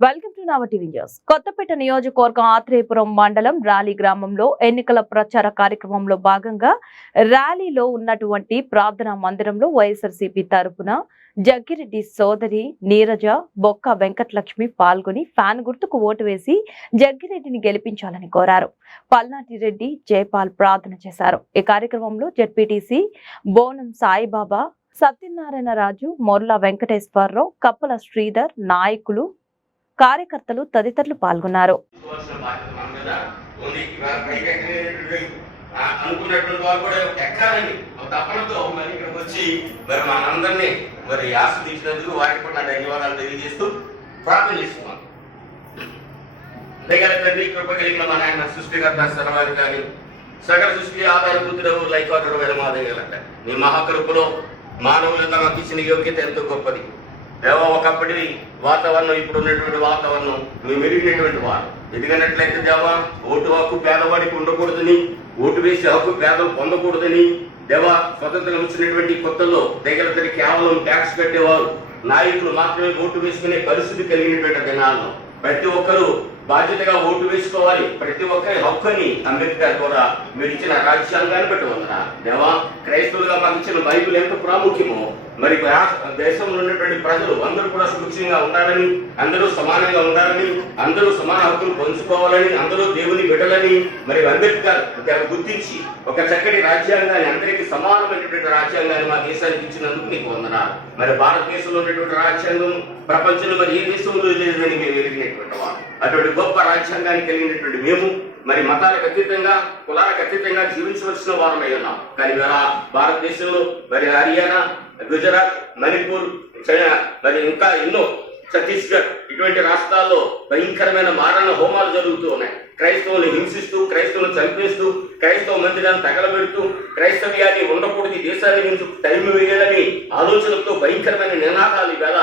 Welcome to Nava TV news. Kothapeta నియోజకవర్గం ఆత్రేయపురం మండలం rally గ్రామంలో ఎన్నికల ప్రచార కార్యక్రమంలో భాగంగా ర్యాలీలో ఉన్నటువంటి ప్రార్థనా మందిరంలో వైఎస్ఆర్సీపీ తరపున జగ్గిరెడ్డి సోదరి నీరజ బొక్క వెంకటలక్ష్మి పాల్గొని ఫ్యాన్ గుర్తుకు ఓటు వేసి జగ్గిరెడ్డిని గెలిపించాలని కోరారు. పల్నాటి రెడ్డి జయపాల్ ప్రార్థన చేశారు. ఈ కార్యక్రమంలో జడ్పీటీసీ బోనం సాయిబాబా సత్యనారాయణ రాజు మొర్ల వెంకటేశ్వరరావు కప్పల శ్రీధర్ నాయకులు కార్యకర్తలు తదితరులు పాల్గొన్నారు. తీసుకోవాల్సిన బాధ్యత మన మీద ఉంది ఇవాళ పైకి అనుకున్నటువంటి వారు కూడా ఎక్కాలని మరి ఇక్కడికి వచ్చి మరి మనందరినీ మరి వారికి కూడా ధన్యవాదాలు తెలియజేస్తూ ప్రార్థన తండ్రి కృప కలిగిన మన ఆయన సృష్టికర్త సర్వాది కానీ సకల సృష్టి ఆధారభూతుడవు లైకారుడు వెలమాదగలట నీ మహాకృపలో మానవులు తమకు ఇచ్చిన యోగ్యత ఎంతో గొప్పది. దేవ ఒకప్పటి వాతావరణం ఇప్పుడు ఉన్నటువంటి వాతావరణం నువ్వు మెరిగినటువంటి వారు. ఎదిగినట్లయితే దేవ ఓటు హక్కు పేదవాడికి ఉండకూడదని ఓటు వేసే హక్కు పేదలు పొందకూడదని దేవా స్వతంత్రం వచ్చినటువంటి కొత్తలో దగ్గర దగ్గర కేవలం ట్యాక్స్ కట్టేవారు. నాయకులు మాత్రమే ఓటు వేసుకునే పరిస్థితి కలిగినటువంటి దినాల్లో ప్రతి ఒక్కరూ బాధ్యతగా ఓటు వేసుకోవాలి. ప్రతి ఒక్కరి హక్కుని అంబేద్కర్ ద్వారా మీరు ఇచ్చిన రాజ్యాంగాన్ని బట్టి ఉందా దేవా క్రైస్తవులుగా మాకు ఇచ్చిన బైబిల్ ఎంత ప్రాముఖ్యమో మరి దేశంలో ఉన్నటువంటి ప్రజలు అందరూ కూడా సుభిక్షంగా ఉండాలని అందరూ సమానంగా ఉండాలని అందరూ సమాన హక్కులు పంచుకోవాలని అందరూ దేవుని బిడ్డలని మరి అంబేద్కర్ ఒక గుర్తించి ఒక చక్కటి రాజ్యాంగాన్ని అందరికీ సమానమైనటువంటి రాజ్యాంగాన్ని మా దేశానికి ఇచ్చినందుకు నీకు వందనాలు. మరి భారతదేశంలో ఉన్నటువంటి రాజ్యాంగం ప్రపంచంలో మరి ఏ దేశంలో లేదని మేము ఎదిగినటువంటి వారు. అటువంటి గొప్ప రాజ్యాంగాన్ని కలిగినటువంటి మేము మరి మతాలకు అతీతంగా కులాలకు అతీతంగా జీవించవలసిన వారమై ఉన్నాం. కానీ భారతదేశంలో మరి హర్యానా గుజరాత్ మణిపూర్ చైనా మరి ఇంకా ఎన్నో ఛత్తీస్గఢ్ ఇటువంటి రాష్ట్రాల్లో భయంకరమైన మారణ హోమాలు జరుగుతూ ఉన్నాయి. క్రైస్తవులు హింసిస్తూ క్రైస్తవులు చంపేస్తూ క్రైస్తవ మందిరాన్ని తగలబెడుతూ క్రైస్తవ్యాన్ని ఉండకూడదు ఈ దేశాన్ని నుంచి టైం వేయాలని ఆలోచనలతో భయంకరమైన నినాదాలు ఇవాళ